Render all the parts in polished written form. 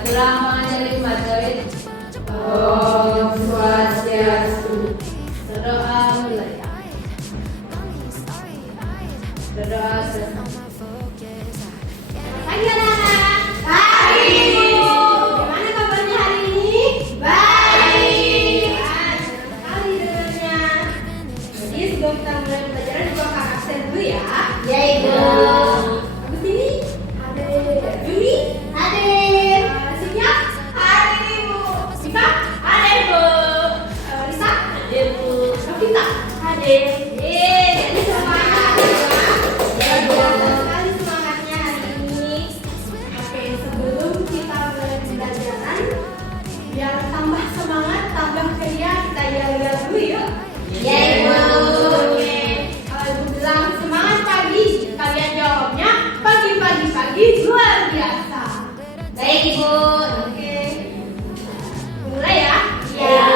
adalah mengajarkan materi. Om Swastiastu. Berdoa mulai. Berdoa selesai. Pagi anak-anak. Pagi Ibu. Bagaimana kabarnya hari ini? Baik. Senang sekali dengarnya. Jadi sebelum kita mulai pelajaran coba Kak absen dulu ya. Ya Ibu. Habis ini hadir. Yuni hadir. Siap? Hadir Ibu. Siva hadir Bu. Risa hadir Bu. Novita hadir. Jadi semuanya hadir ya. Sekali semangatnya hari ini. Oke, sebelum kita mulai pembelajaran, biar tambah semangat, tambah ceria, kita yel-yel dulu yuk. Iya, Ibu. Oke, kalau Ibu bilang semangat pagi, kalian jawabnya pagi luar biasa. Baik, Ibu. Oke, mulai ya. Iya.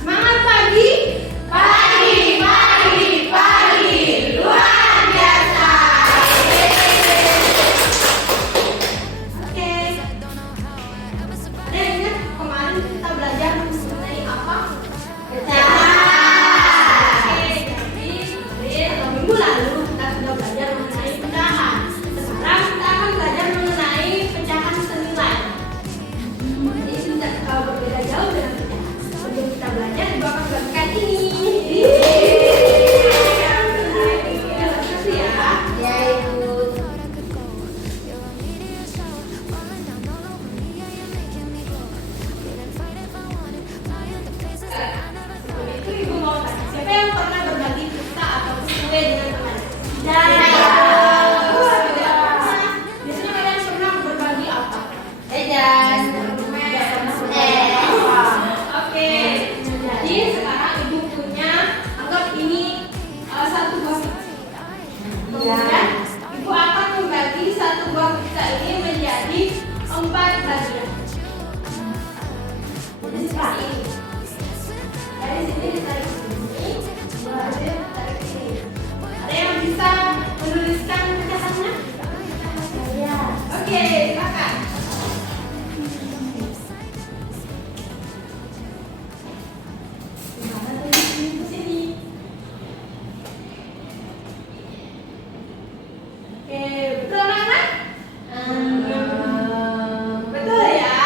Semangat pagi, luar biasa. Oke. Ada yang ingat kemarin kita belajar mengenai apa? Pecahan. Oke, jadi minggu lalu kita sudah belajar mengenai pecahan. Sekarang kita akan belajar mengenai pecahan senilai. Jadi tidak terlalu berbeda jauh dengan pecahan. Sebelum kita belajar, Ibu akan bagikan ini. Terima kasih ya. Ya, Ibu. Sebelum itu Ibu mau tanya, siapa yang pernah berbagi pizza atau kue dengan teman? Saya. Biasanya kalian pernah berbagi apa? Jajan. Oke, jadi sekarang Ibu punya, anggap ini satu buah pizza. Kemudian Ibu akan membagi satu buah pizza ini menjadi 4 bagian. Jadi seperti ini. Dari sini ditarik sini, dari ditarik sini. Ada yang bisa menuliskan pecahannya? Saya. Oke, silakan. Dimana tulis di sini? Oke, betul anak-anak? Betul ya?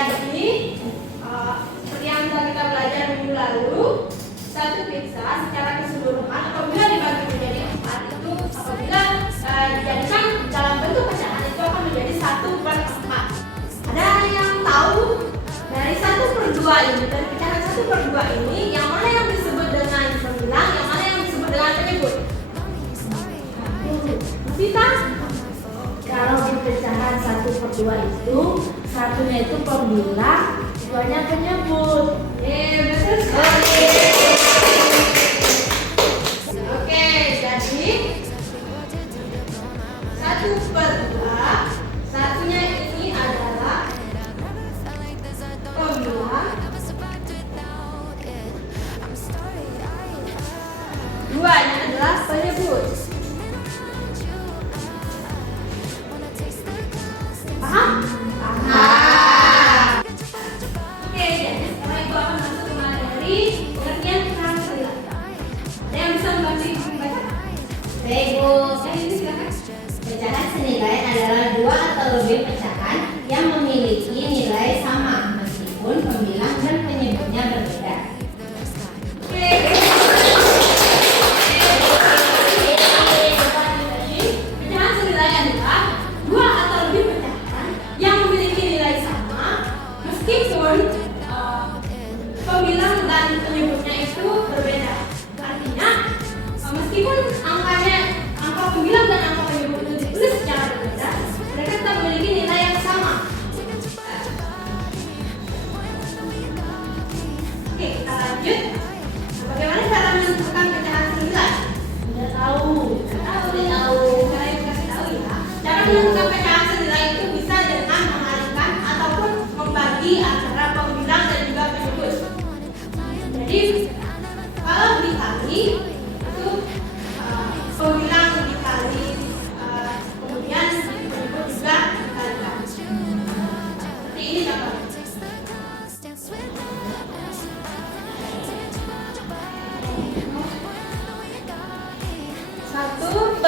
Jadi, seperti yang sudah kita belajar minggu lalu, satu pizza secara keseluruhan apabila dibagi menjadi 4 itu apabila dijadikan dalam bentuk pecahan itu akan menjadi 1/4. Ada yang tahu dari 1/2 ini, dari pecahan 1/2 ini yang mana yang disebut dengan pembilang, yang mana yang disebut dengan penyebut? Kita Kalau di pecahan 1/2 itu, satunya itu pembilang, duanya penyebut. betul sekali. Oke, jadi 1/2, satunya ini adalah pembilang, duanya adalah penyebut. Paham? Paham. Oke, jadi sekarang Ibu akan masuk ke materi pengertian 1/2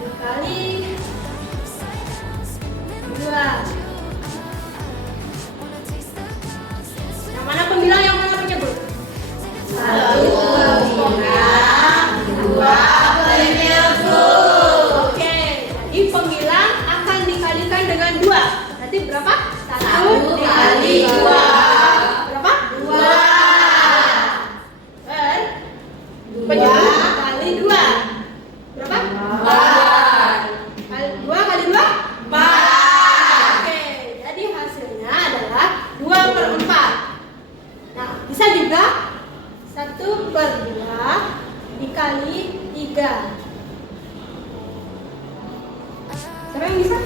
dikali 2. Yang mana pembilang, yang mana penyebut? 2 penyebut. Oke, jadi pembilang akan dikalikan dengan 2. Nanti berapa? 1 dikali 2. Berapa? 2. Penyebut kali 2. Berapa? 2 kali 2? 4. Oke, jadi hasilnya adalah 2/4. Nah, bisa juga 1/2 dikali 3. Siapa yang bisa?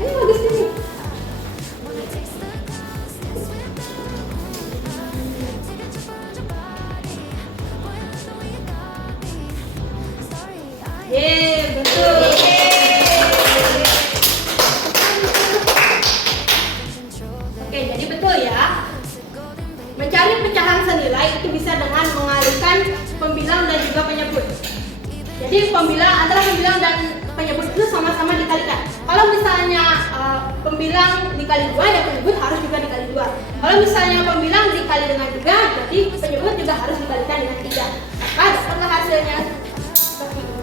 Ini bagus nih. Betul. Oke, jadi betul ya. Mencari pecahan senilai itu bisa dengan mengalihkan pembilang dan juga penyebut. Jadi antara pembilang dan penyebut itu sama-sama dikalikan. Kalau misalnya pembilang dikali 2, ya penyebut harus juga dikali 2. Kalau misalnya pembilang dikali dengan 3, jadi penyebut juga harus dikalikan dengan 3. Maka dapatlah hasilnya seperti ini.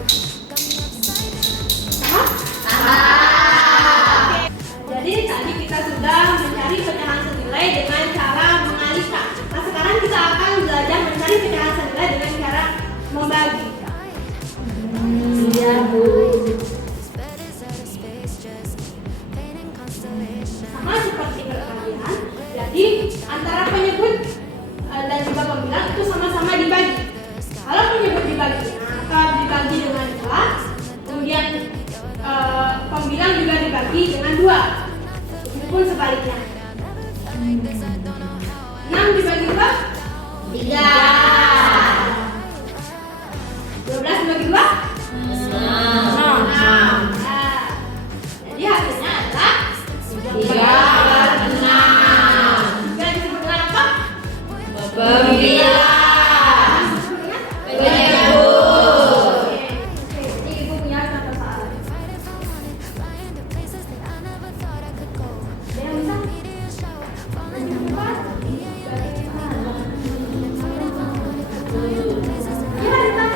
Oke. Jadi tadi kita sudah mencari pecahan senilai dengan cara mengalihkan. Nah, sekarang kita akan belajar mencari pecahan senilai dengan cara membagi. Iya, Bu. Sama seperti perkalian, jadi antara penyebut dan juga pembilang itu sama-sama dibagi. Kalau penyebut dibagi, maka dibagi dengan 2, kemudian pembilang juga dibagi dengan 2. Begitupun sebaliknya. 6 dibagi 2? 3. 12 dibagi 2? 6. Nah, jadi hasilnya adalah 3/6. Dan disebut dengan apa? Pembilang. Penyebut. Oke, jadi ibu punya contoh soal. Ada yang bisa? Ya, ada.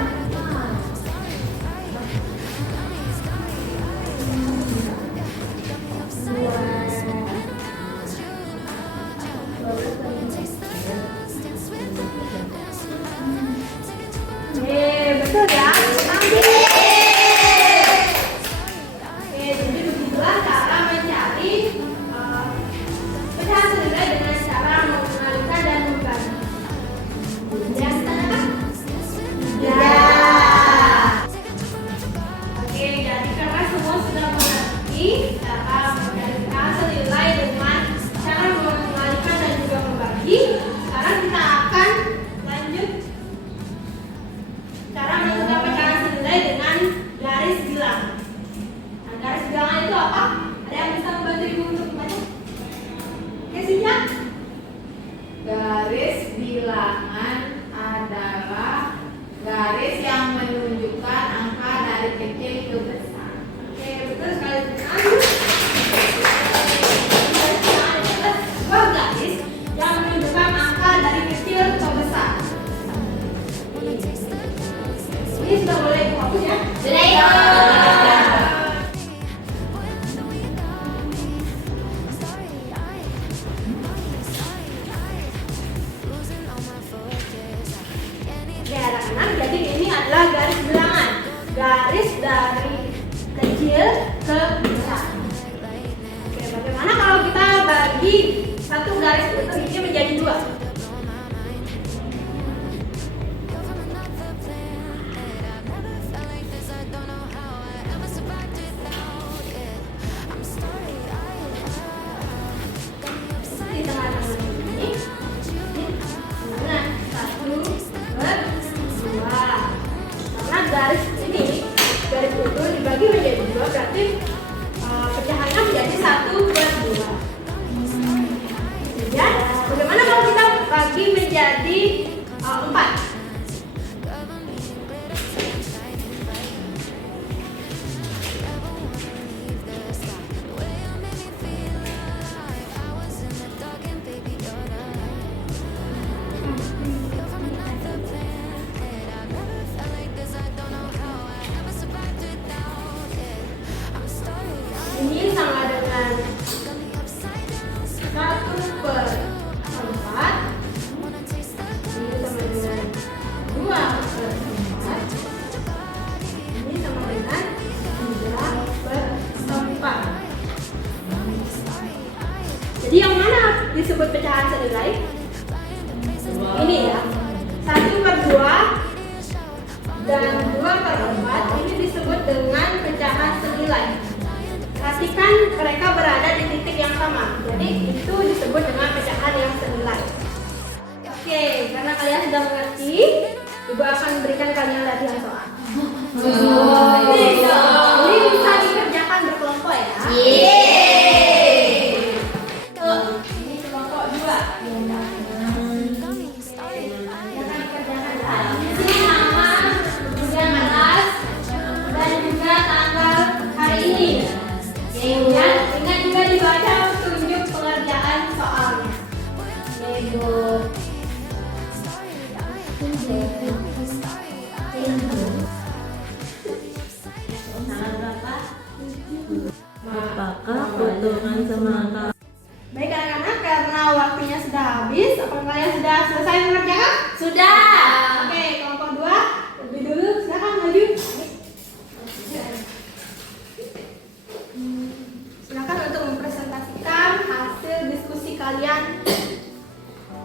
Betul ya. Oke, jadi begitulah cara mencari pecahan senilai dengan cara mengalihkan dan membagi. Yang tanyakan? Ya. Oke, jadi karena semua sudah mengerti cara mencari pecahan senilai dengan cara mengalihkan dan juga membagi, sekarang kita akan lanjut cara menentukan pecahan senilai dengan garis bilangan. Nah, garis bilangan itu apa? Ada yang bisa membantu ibu untuk membaca? Oke, Sinja? Garis bilangan adalah garis yang menunjukkan angka dari kecil ke besar. Oke, betul sekali. Garis bilangan itu adalah sebuah garis yang menunjukkan angka dari kecil ke besar. Ini sudah boleh ibu hapus ya? Sudah, Ibu. Oke, anak-anak, jadi ini adalah garis bilangan. Garis dari kecil ke besar. Oke, bagaimana kalau kita bagi satu garis itu ini menjadi 2? Di tengah-tengah ini, nah, 1/2. Karena garis ini, garis itu dibagi menjadi 2, berarti pecahannya menjadi 1/2. Kemudian, bagaimana kalau kita bagi menjadi 2/4. Ini sama dengan 1/4. Ini sama dengan 2/4. Ini sama dengan 3/4. Jadi yang mana disebut pecahan senilai? Ini ya, 1/2 dan 2/4 ini disebut dengan pecahan senilai. Perhatikan mereka berada di titik yang sama, jadi itu disebut dengan pecahan yang senilai. Oke, karena kalian sudah mengerti, Ibu akan berikan kalian latihan soal. Ini bisa dikerjakan berkelompok ya. Ini kelompok 2. Ini nama, kemudian kelas, dan juga tanggal hari ini. Kemudian ingat juga dibaca tunjuk pengerjaan soalnya. Apakah potongan semangka? Baik anak-anak, karena waktunya sudah habis, apakah kalian sudah selesai mengerjakan? Sudah. Oke, kelompok 2 lebih dulu, silakan maju. Silakan untuk mempresentasikan hasil diskusi kalian.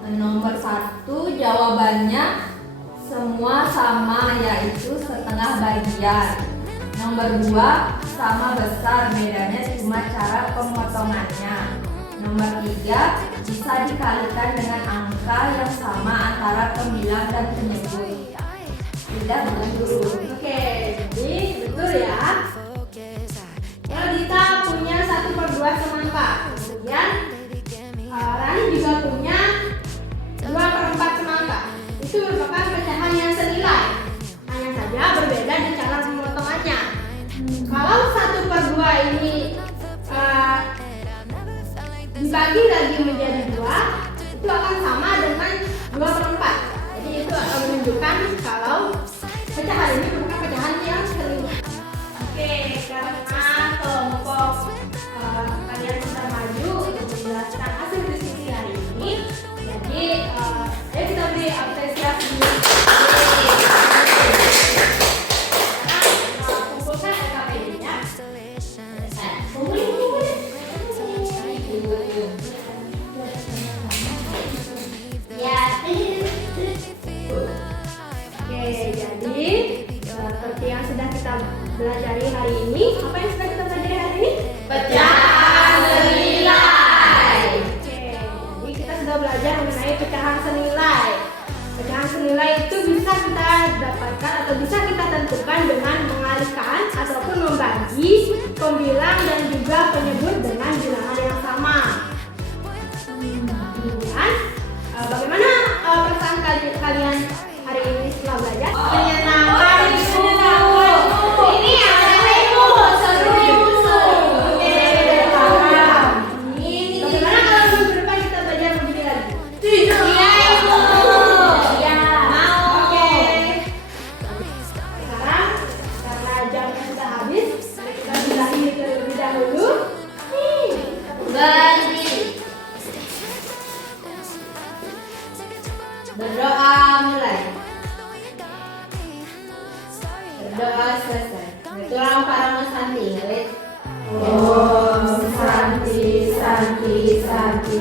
Nomor 1 jawabannya semua sama, yaitu setengah bagian. Nomor 2 sama besar, bedanya cuma cara pemotongannya. Nomor 3 bisa dikalikan dengan angka yang sama antara pembilang dan penyebut. Tidak dulu. Oke, jadi betul ya. Kalau Dita punya 1/2 semangka, kemudian Rani juga punya 2/4 semangka. Itu merupakan pecahan yang senilai. Hanya saja berbeda di cara pemotongannya. Kalau 1/2 ini dibagi lagi menjadi 2, itu akan sama dengan 2/4. Jadi itu akan menunjukkan kalau pecahan ini merupakan pecahan yang senilai. Oke, karena kelompok kalian sudah maju untuk menjelaskan hasil diskusi hari ini, jadi ayo kita beri apresiasi dulu. Kumpulkan LKPD-nya. Kumpulin. Ya. Oke, jadi seperti yang sudah kita pelajari hari ini, apa yang sudah kita pelajari hari ini? Pecahan senilai. Oke, jadi kita sudah belajar mengenai pecahan senilai. Pecahan senilai itu bisa kita dapatkan atau bisa kita tentukan dengan mengalihkan ataupun membagi pembilang dan juga penyebut dengan bilangan yang sama. Kemudian, bagaimana perasaan kalian hari ini setelah belajar? Menyenangkan, Ibu. Ini yang Ibu seru. Oke, paham. Bagaimana kalau minggu depan kita belajar begini lagi? Iya, Ibu. Ya, Mau. oke. Sekarang karena jamnya sudah habis, mari kita sudahi terlebih dahulu. Berdiri. Berdoa mulai. Berdoa selesai. Tulang para Santi. Om Santi Santi Santi